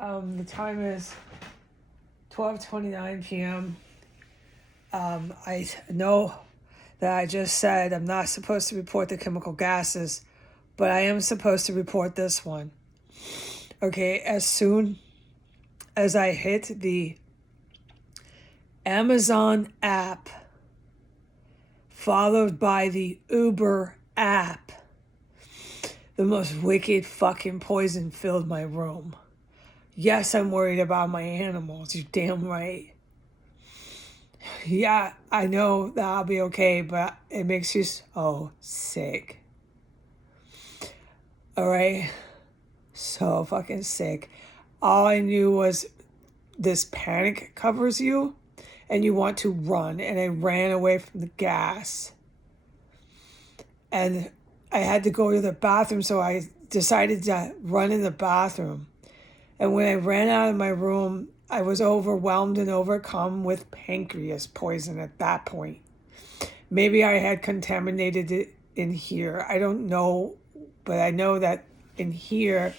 The time is 12:29 p.m. I know that I just said I'm not supposed to report the chemical gases, but I am supposed to report this one. Okay, as soon as I hit the Amazon app, followed by the Uber app, the most wicked fucking poison filled my room. Yes, I'm worried about my animals. You're damn right. Yeah, I know that I'll be okay, but it makes you so sick. Alright? So fucking sick. All I knew was this panic covers you and you want to run. And I ran away from the gas. And I had to go to the bathroom, so I decided to run in the bathroom. And when I ran out of my room, I was overwhelmed and overcome with pancreas poison at that point. Maybe I had contaminated it in here. I don't know, but I know that in here,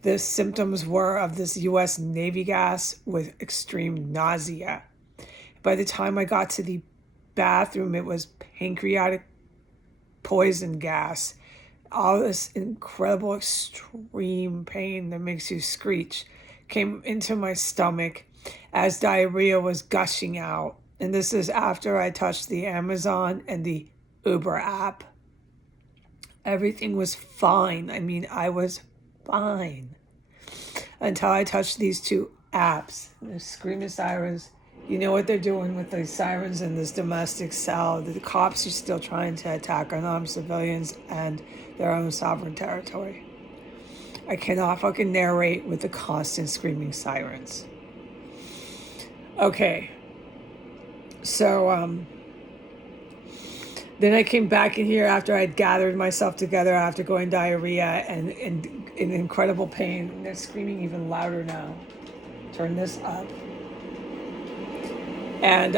the symptoms were of this U.S. Navy gas with extreme nausea. By the time I got to the bathroom, it was pancreatic poison gas. All this incredible extreme pain that makes you screech came into my stomach as diarrhea was gushing out. And this is after I touched the Amazon and the Uber app. Everything was fine. I mean, I was fine until I touched these two apps. They're screaming sirens. You know what they're doing with these sirens in this domestic cell. The cops are still trying to attack unarmed civilians and their own sovereign territory. I cannot fucking narrate with the constant screaming sirens. Okay. So, then I came back in here after I'd gathered myself together after going diarrhea and in incredible pain. They're screaming even louder now. Turn this up. And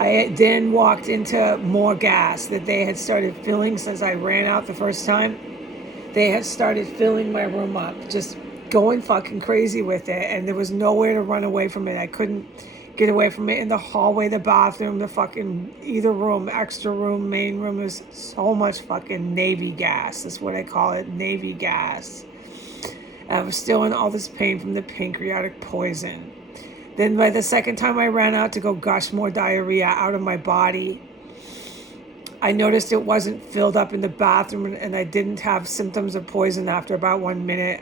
I then walked into more gas that they had started filling since I ran out the first time. They had started filling my room up, just going fucking crazy with it. And there was nowhere to run away from it. I couldn't get away from it in the hallway, the bathroom, the fucking either room, extra room, main room. There's so much fucking Navy gas. That's what I call it, Navy gas. And I was still in all this pain from the pancreatic poison. Then by the second time I ran out to go gush more diarrhea out of my body, I noticed it wasn't filled up in the bathroom and I didn't have symptoms of poison after about 1 minute.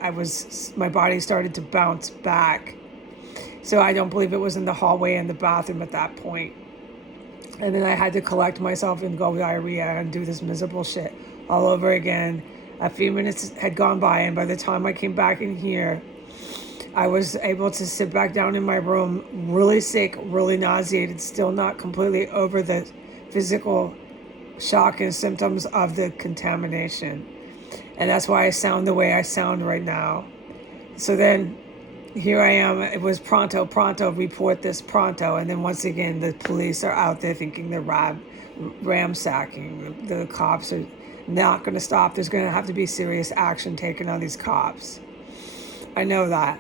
My body started to bounce back. So I don't believe it was in the hallway and the bathroom at that point. And then I had to collect myself and go diarrhea and do this miserable shit all over again. A few minutes had gone by, and by the time I came back in here, I was able to sit back down in my room, really sick, really nauseated, still not completely over the physical shock and symptoms of the contamination. And that's why I sound the way I sound right now. So then here I am. It was pronto, report this pronto. And then once again, the police are out there thinking they're ransacking. The cops are not going to stop. There's going to have to be serious action taken on these cops. I know that.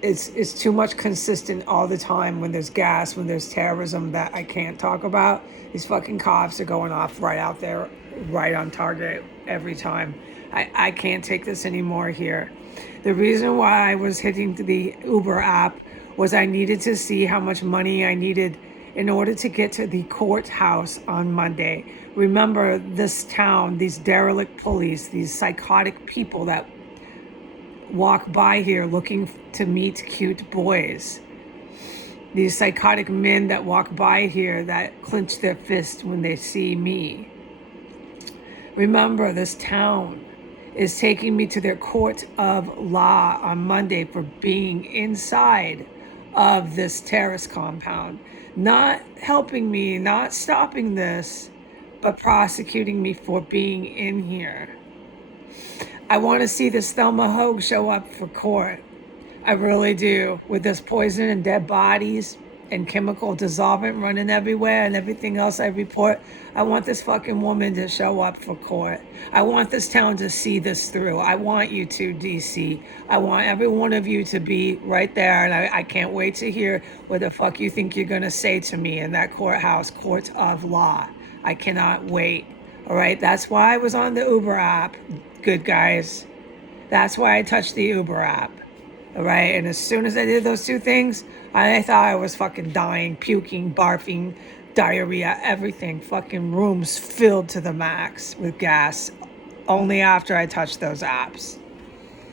It's too much consistent all the time when there's gas, when there's terrorism that I can't talk about. These fucking cops are going off right out there, right on target every time. I can't take this anymore here. The reason why I was hitting the Uber app was I needed to see how much money I needed in order to get to the courthouse on Monday. Remember, this town, these derelict police, these psychotic people that walk by here looking to meet cute boys. These psychotic men that walk by here that clench their fist when they see me. Remember, this town is taking me to their court of law on Monday for being inside of this terrorist compound. Not helping me, not stopping this, but prosecuting me for being in here. I want to see this Thelma Hogue show up for court. I really do. With this poison and dead bodies, and chemical dissolvent running everywhere and everything else I report. I want this fucking woman to show up for court. I want this town to see this through. I want you to, DC. I want every one of you to be right there, and I can't wait to hear what the fuck you think you're gonna say to me in that courthouse, court of law. I cannot wait. All right, that's why I was on the Uber app, good guys. That's why I touched the Uber app. All right, and as soon as I did those two things, I thought I was fucking dying, puking, barfing, diarrhea, everything. Fucking rooms filled to the max with gas. Only after I touched those apps.